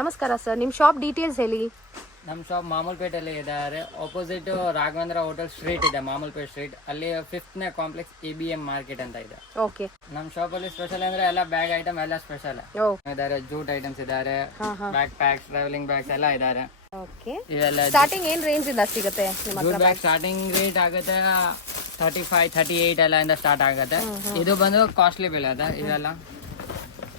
ನಮಸ್ಕಾರ. ಸರ್ ನಿಮ್ಮ shop details ಹೇಳಿ. ನಮ್ಮ ಶಾಪ್ ಮಾಮೂಲ್ಪೇಟೆಯಲ್ಲಿ ಇದ್ದಾರೆ. ಆಪೋಸಿಟ್ ರಾಘವೇಂದ್ರ ಹೋಟೆಲ್ ಸ್ಟ್ರೀಟ್ ಇದೆ ಮಾಮೂಲ್ಪೇಟ್ ಸ್ಟ್ರೀಟ್ ಅಲ್ಲಿ ಫಿಫ್ತ್ನೇ complex A B M market ಅಂತ ಇದೆ. ಓಕೆ ನಮ್ಮ ಅಲ್ಲಿ ಸ್ಪೆಷಲ್ ಅಂದ್ರೆ ಎಲ್ಲ ಬ್ಯಾಗ್ ಐಟಮ್ ಎಲ್ಲ ಸ್ಪೆಷಲ್ ಇದಾರೆ ಜೂಟ್ ಐಟಮ್ಸ್ ಇದಾರೆ ಬ್ಯಾಗ್ ಪ್ಯಾಕ್ಸ್ ಟ್ರಾವೆಲಿಂಗ್ ಬ್ಯಾಗ್ಸ್ ಎಲ್ಲ ಇದಾರೆ. ಸ್ಟಾರ್ಟಿಂಗ್ ಏನ್ ರೇಂಜ್ ಇಂದ ಸಿಗುತ್ತೆ ಬ್ಯಾಗ್ ಸ್ಟಾರ್ಟಿಂಗ್ ರೇಟ್ ಆಗುತ್ತೆ ತರ್ಟಿ ಫೈವ್ ತರ್ಟಿ ಏಯ್ಟ್ ಎಲ್ಲ ಇಂದ ಸ್ಟಾರ್ಟ್ ಆಗುತ್ತೆ. ಇದು ಬಂದು ಕಾಸ್ಟ್ಲಿ ಬಿಲ್ ಅದ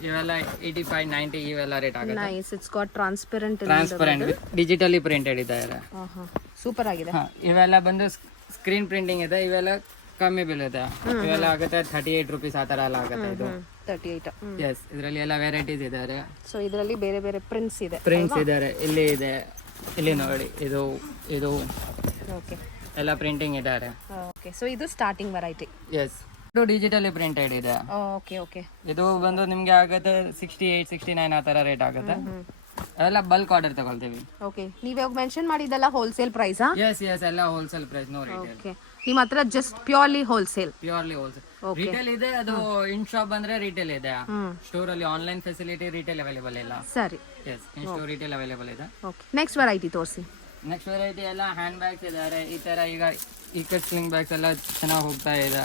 ಇವೆಲ್ಲ ಏಯ್ಟಿ ಫೈವ್ ನೈಂಟಿ ಇವೆಲ್ಲ ರೇಟ್ ಆಗುತ್ತೆ. Nice it's got transparent transparent digitally printed ಇದ್ದಾರೆ ಸೂಪರ್ ಆಗಿದೆ. ಇವೆಲ್ಲ ಬಂದು ಸ್ಕ್ರೀನ್ ಪ್ರಿಂಟಿಂಗ್ ಇದೆ ಇವೆಲ್ಲ ಕಮ್ಮಿ ಬೀಳುತ್ತೆ. ಇದೆ ಇವೆಲ್ಲ ಆಗುತ್ತೆ ಥರ್ಟಿ ಏಟ್ ರುಪೀಸ್ ಆ ಥರ ಎಲ್ಲ ಆಗುತ್ತೆ ಇದು. ತರ್ಟಿ ಏಯ್ಟ್ ಎಸ್ ಇದರಲ್ಲಿ ಎಲ್ಲ ವೆರೈಟೀಸ್ ಇದ್ದಾರೆ ಸೊ ಇದರಲ್ಲಿ ಬೇರೆ ಬೇರೆ ಪ್ರಿಂಟ್ಸ್ ಇದೆ ಪ್ರಿಂಟ್ಸ್ ಇದ್ದಾರೆ ಇಲ್ಲಿ ಇದೆ ಇಲ್ಲಿ ನೋಡಿ ಇದು ಇದು. ಓಕೆ ಎಲ್ಲ ಪ್ರಿಂಟಿಂಗ್ ಇದ್ದಾರೆ ಓಕೆ ಸೊ ಇದು ಸ್ಟಾರ್ಟಿಂಗ್ ವೆರೈಟಿ ಎಸ್ ಇದು ಡಿಜಿಟಲಿ ಪ್ರಿಂಟೆಡ್ ಇದೆ. ಓಕೆ ಓಕೆ ಇದು ಬಂದು ನಿಮ್ಗೆ ಆಗುತ್ತೆ ಸಿಕ್ಸ್ಟಿ ಏಟ್ ಸಿಕ್ಸ್ಟಿ ನೈನ್ ಆ ತರ ರೇಟ್ ಆಗುತ್ತೆ. ಅದೆಲ್ಲ ಬಲ್ಕ್ ಆರ್ಡರ್ ತಗೊಳ್ತೀವಿ. ಓಕೆ ನೀವು ಇವಾಗ ಮೆನ್ಷನ್ ಮಾಡಿದ್ದೆಲ್ಲ ಹೋಲ್ಸೇಲ್ ಪ್ರೈಸ್ ಎಸ್ ಎಸ್ ಎಲ್ಲ wholesale price no retail okay ನಿಮ್ಮ ಹತ್ರ just purely wholesale purely wholesale retail ಇದೆ ಅದು ಇನ್ ಶಾಪ್ ಬಂದ್ರೆ ರಿಟೇಲ್ ಇದೆ. ಸ್ಟೋರ್ ಅಲ್ಲಿ ಆನ್ಲೈನ್ ಫೆಸಿಲಿಟಿ ರಿಟೇಲ್ ಅವೈಲೇಬಲ್ ಇಲ್ಲ. ಸರಿ. Yes in store retail available ಇದೆ. ಓಕೆ ನೆಕ್ಸ್ಟ್ ವೆರೈಟಿ ತೋರಿಸಿ. ನೆಕ್ಸ್ಟ್ ವೆರೈಟಿ ಎಲ್ಲ ಹ್ಯಾಂಡ್ ಬ್ಯಾಗ್ಸ್ ಇದ್ದಾರೆ ಈ ತರ ಈಗ ಈ ಸ್ಲಿಂಗ್ ಬ್ಯಾಗ್ಸ್ ಎಲ್ಲ ಚೆನ್ನಾಗಿ ಹೋಗ್ತಾ ಇದೆ.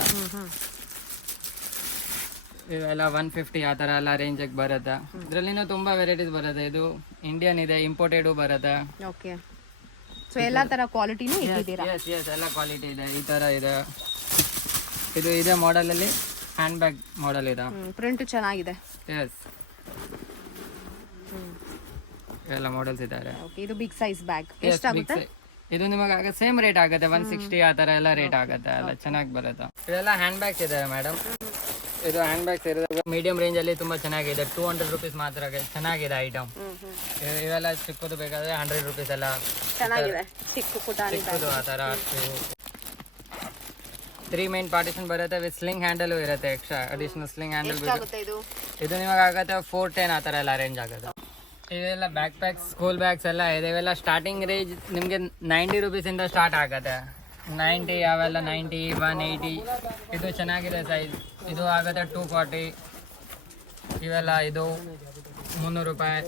ಇವೆಲ್ಲ ಒನ್ ಫಿಫ್ಟಿ ಆ ಥರ ಎಲ್ಲ ರೇಂಜಿಗೆ ಬರುತ್ತೆ. ಇದರಲ್ಲಿನೂ ತುಂಬ ವೆರೈಟೀಸ್ ಬರುತ್ತೆ. ಇದು ಇಂಡಿಯನ್ ಇದೆ ಇಂಪೋರ್ಟೆಡು ಬರುತ್ತೆ. ಓಕೆ ಸೊ ಎಲ್ಲ ತರ ಕ್ವಾಲಿಟಿನೂ ಇಟ್ಟಿದ್ದೀರಾ? ಎಸ್ ಎಸ್ ಎಲ್ಲ ಕ್ವಾಲಿಟಿ ಇದೆ ಈ ತರ ಇದೆ. ಇದು ಇದೆ ಮಾಡೆಲ್ ಅಲ್ಲಿ ಹ್ಯಾಂಡ್ ಬ್ಯಾಗ್ ಮಾಡೆಲ್ ಇದೆ ಪ್ರಿಂಟು ಚೆನ್ನಾಗಿದೆ. ಎಸ್ ಎಲ್ಲ ಮಾಡೆಲ್ಸ್ ಇದ್ದಾರೆ. ಓಕೆ ಇದು ಬಿಗ್ ಸೈಜ್ ಬ್ಯಾಗ್ ಎಷ್ಟಾಗುತ್ತೆ ಇದು ನಿಮಗೆ ಆಗ ಸೇಮ್ ರೇಟ್ ಆಗುತ್ತೆ ಒನ್ ಸಿಕ್ಸ್ಟಿ ಆ ಥರ ಎಲ್ಲ ರೇಟ್ ಆಗುತ್ತೆ ಎಲ್ಲ ಚೆನ್ನಾಗಿ ಬರುತ್ತೆ. ಇದೆಲ್ಲ ಹ್ಯಾಂಡ್ ಬ್ಯಾಗ್ಸ್ ಇದೆ ಮೇಡಮ್ ಇದು ಹ್ಯಾಂಡ್ ಬ್ಯಾಗ್ ಸೇರಿದಾಗ ಮೀಡಿಯಂ ರೇಂಜ್ ಅಲ್ಲಿ ತುಂಬಾ ಚೆನ್ನಾಗಿದೆ. ಟೂ ಹಂಡ್ರೆಡ್ ರುಪೀಸ್ ಮಾತ್ರ. ಚೆನ್ನಾಗಿದೆ ಐಟಮ್ ಇವೆಲ್ಲ ಚಿಕ್ಕದು ಬೇಕಾದ್ರೆ ಹಂಡ್ರೆಡ್ ರುಪೀಸ್ ಎಲ್ಲ ಚೆನ್ನಾಗಿದೆ. ಚಿಕ್ಕ ಪುಟಾಣಿ ಚಿಕ್ಕದು ಆ ಥರ ತ್ರೀ ಮೈನ್ ಪಾರ್ಟಿಷನ್ ಬರುತ್ತೆ ವಿತ್ ಸ್ಲಿಂಗ್ ಹ್ಯಾಂಡಲ್ ಇರುತ್ತೆ ಎಕ್ಸ್ಟ್ರಾ ಅಡಿಷನಲ್ ಸ್ಲಿಂಗ್ ಹ್ಯಾಂಡಲ್ ಇದು? ಇದು ನಿಮಗೆ ಆಗುತ್ತೆ ಫೋರ್ ಟೆನ್ ಆ ಥರ ಎಲ್ಲ ರೇಂಜ್ ಆಗುತ್ತೆ. ಇವೆಲ್ಲ ಬ್ಯಾಕ್ ಪ್ಯಾಕ್ಸ್ ಸ್ಕೂಲ್ ಬ್ಯಾಗ್ಸ್ ಎಲ್ಲ ಇದೆ. ಇವೆಲ್ಲ ಸ್ಟಾರ್ಟಿಂಗ್ ರೇಂಜ್ ನಿಮಗೆ ನೈಂಟಿ ರುಪೀಸಿಂದ ಸ್ಟಾರ್ಟ್ ಆಗುತ್ತೆ. ನೈಂಟಿ, ಅವೆಲ್ಲ ನೈಂಟಿ, ಒನ್ ಏಯ್ಟಿ. ಇದು ಚೆನ್ನಾಗಿದೆ ಸೈಜ್ ಇದು ಆಗುತ್ತೆ ಟೂ ಫಾರ್ಟಿ ಇವೆಲ್ಲ ಇದು ಮುನ್ನೂರು ರೂಪಾಯಿ.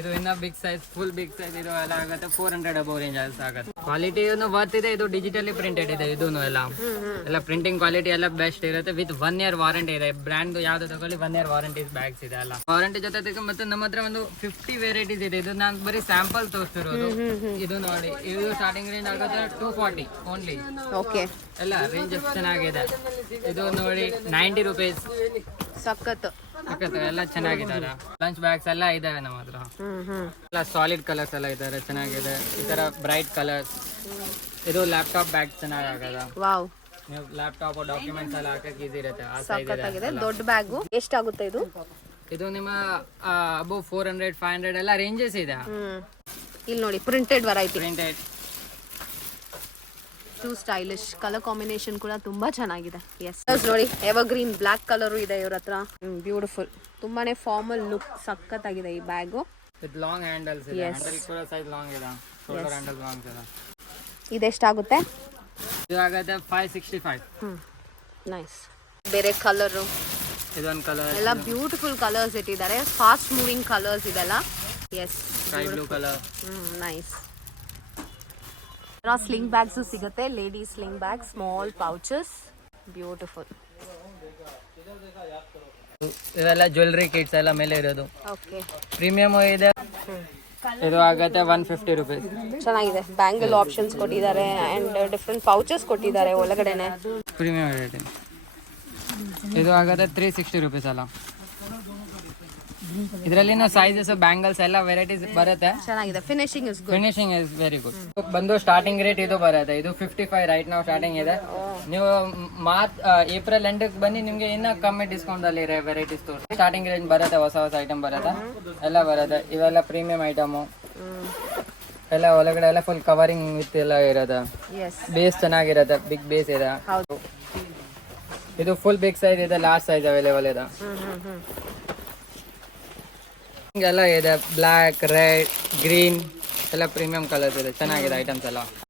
ಇದು ಇನ್ನ big size full big size ಇದು ಎಲ್ಲ ಆಗುತ್ತೆ ಫೋರ್ ಹಂಡ್ರೆಡ್ ಅಬೋ ರೇಂಜ್ ಆಗುತ್ತೆ. ಕ್ವಾಲಿಟಿ ವರ್ತ್ ಇದೆ. ಇದು ಡಿಜಿಟಲಿ ಪ್ರಿಂಟೆಡ್ ಇದೆ ಇದು ಎಲ್ಲ. ಎಲ್ಲ ಪ್ರಿಂಟಿಂಗ್ ಕ್ವಾಲಿಟಿ ಎಲ್ಲ ಬೆಸ್ಟ್ ಇರುತ್ತೆ. ವಿತ್ ಒನ್ ಇಯರ್ ವಾರಂಟಿ ಇದೆ. ಬ್ರ್ಯಾಂಡ್ ಯಾವ್ದು ತಗೊಳ್ಳಿ ಒನ್ ಇಯರ್ ವಾರಂಟಿ ಬ್ಯಾಗ್ಸ್ ಇದೆ ಅಲ್ಲ ವಾರಂಟಿ ಜೊತೆ ಮತ್ತೆ ನಮ್ಮ ಹತ್ರ ಒಂದು ಫಿಫ್ಟಿ ವೆರೈಟೀಸ್ ಇದೆ. ಇದು ನಾನು ಬರೀ ಸ್ಯಾಂಪಲ್ ತೋರಿಸ್ತಿರೋದು ಇದು ನೋಡಿ. ಇದು ಸ್ಟಾರ್ಟಿಂಗ್ ರೇಂಜ್ ಆಗುತ್ತೆ ಟೂ ಫಾರ್ಟಿ ಓನ್ಲಿ ಓಕೆ ಎಲ್ಲ ರೇಂಜ್ ಚೆನ್ನಾಗಿದೆ. ಇದು ನೋಡಿ ನೈಂಟಿ ರುಪೀಸ್ ಸಖತ್ ಎಲ್ಲ ಚೆನ್ನಾಗಿದ್ದಾರೆ? ಲಂಚ್ ಬ್ಯಾಗ್ಸ್ ಎಲ್ಲ ಇದಾವೆ ನಮ್ಮ ಹತ್ರ. ಎಲ್ಲ ಸಾಲಿಡ್ ಕಲರ್ಸ್ ಎಲ್ಲ ಇದಾರೆ ಚೆನ್ನಾಗಿದೆ. ಈ ತರ ಬ್ರೈಟ್ ಕಲರ್ಸ್ ಇದು ಲ್ಯಾಪ್ಟಾಪ್ ಬ್ಯಾಗ್ ಚೆನ್ನಾಗಾಗದ ವಾವ್ ನೀವು ಲ್ಯಾಪ್ಟಾಪ್ ಡಾಕ್ಯುಮೆಂಟ್ಸ್ ಎಲ್ಲ ಹಾಕಕ್ಕೆ ಈಸಿ ಇರುತ್ತೆ. ಆ ಸೈಜ್ ಇದೆ ದೊಡ್ಡ ಬ್ಯಾಗು ಎಷ್ಟಾಗುತ್ತೆ ಇದು? ಇದು ನಿಮ್ಮ above four hundred five hundred ಎಲ್ಲ ರೇಂಜಸ್ ಇದೆ. ಇಲ್ಲಿ ನೋಡಿ printed variety printed too stylish colour combination ಕೂಡ ತುಂಬಾ ಚೆನ್ನಾಗಿದೆ. ಎಸ್ ನೋಡಿ ಎವರ್ ಗ್ರೀನ್ ಬ್ಲಾಕ್ ಕಲರ್ ಇದೆ ಇವ್ರ ಹತ್ರ. ಬ್ಯೂಟಿಫುಲ್ ತುಂಬಾನೇ ಫಾರ್ಮಲ್ ಲುಕ್ ಸಖತ್ತಾಗಿದೆ ಈ ಬ್ಯಾಗು ಲಾಂಗ್ ಹ್ಯಾಂಡಲ್ಸ್ ಇದೆ. ಹ್ಯಾಂಡಲ್ ಕೂಡ ಸೈಜ್ ಲಾಂಗ್ ಇದೆ. ಶೋಲ್ಡರ್ ಹ್ಯಾಂಡಲ್ ಲಾಂಗ್ ಇದೆ. ಇದೆಷ್ಟಾಗುತ್ತೆ? Five sixty five hmm. Nice ಬೇರೆ ಕಲರು ಇದೊಂದು ಕಲರ್ ಎಲ್ಲ ಬ್ಯೂಟಿಫುಲ್ ಕಲರ್ಸ್ ಇಟ್ಟಿದ್ದಾರೆ. ಫಾಸ್ಟ್ ಮೂವಿಂಗ್ ಕಲರ್ಸ್ ಇದೆಲ್ಲ. Yes sky blue colour hmm nice sling bags ಸಿಗುತ್ತೆ ladies sling bag small pouches beautiful ಇವೆಲ್ಲ jewellery kits ಎಲ್ಲ ಮೇಲೆ ಇರೋದು. ಓಕೆ ಪ್ರೀಮಿಯಮ್ ಇದೆ. ಇದು ಆಗುತ್ತೆ ಒನ್ ಫಿಫ್ಟಿ ರುಪೀಸ್ ಚೆನ್ನಾಗಿದೆ. ಬ್ಯಾಂಗಲ್ ಆಪ್ಷನ್ಸ್ ಕೊಟ್ಟಿದ್ದಾರೆ ಅಂಡ್ ಡಿಫ್ರೆಂಟ್ ಪೌಚಸ್ ಕೊಟ್ಟಿದ್ದಾರೆ ಒಳಗಡೆನೆ. ಪ್ರೀಮಿಯಂ ರೇಟ್ ಇದು ಆಗುತ್ತೆ ತ್ರೀ ಸಿಕ್ಸ್ಟಿ ರುಪೀಸ್ ಅಲ್ಲ. ಇದರಲ್ಲಿನ ಸೈಜಸ್ ಬ್ಯಾಂಗಲ್ಸ್ ಎಲ್ಲ ವೆರೈಟೀಸ್ ಬರುತ್ತೆ. ಚೆನ್ನಾಗಿದೆ. Finishing is good finishing is very good ಬಂದು ಸ್ಟಾರ್ಟಿಂಗ್ ರೇಟ್ ಇದು ಬರುತ್ತೆ. ಇದು ಫಿಫ್ಟಿ ಫೈವ್ ರೈಟ್ ನಾವು ಸ್ಟಾರ್ಟಿಂಗ್ ಇದೆ ನೀವು ಮಾರ್ಚ್ ಏಪ್ರಿಲ್ ಎಂಡ್ ಬನ್ನಿ ನಿಮ್ಗೆ ಇನ್ನ ಕಮ್ಮಿ ಡಿಸ್ಕೌಂಟ್ ಅಲ್ಲಿ ಇದೆ ವೆರೈಟೀಸ್ ತೋರಿಸಿ. ಸ್ಟಾರ್ಟಿಂಗ್ ರೇಂಜ್ ಬರುತ್ತೆ ಹೊಸ ಹೊಸ ಐಟಮ್ ಬರುತ್ತೆ. ಎಲ್ಲ ಬರುತ್ತೆ. ಇವೆಲ್ಲ ಪ್ರೀಮಿಯಂ ಐಟಮು ಎಲ್ಲ ಒಳಗಡೆ ಎಲ್ಲ ಫುಲ್ ಕವರಿಂಗ್ ವಿತ್ ಎಲ್ಲ ಇರೋದು ಬೇಸ್ ಚೆನ್ನಾಗಿರುತ್ತೆ ಬಿಗ್ ಬೇಸ್ ಇದೆ. ಇದು ಫುಲ್ ಬಿಗ್ ಸೈಜ್ ಇದೆ ಲಾರ್ಜ್ ಸೈಜ್ ಅವೈಲೇಬಲ್ ಇದೆ. ಎಲ್ಲ ಇದೆ. ಬ್ಲ್ಯಾಕ್ ರೆಡ್ ಗ್ರೀನ್ ಎಲ್ಲ ಪ್ರೀಮಿಯಂ ಕಲರ್ಸ್ ಇದೆ. ಚೆನ್ನಾಗಿದೆ ಐಟಮ್ಸ್ ಎಲ್ಲ.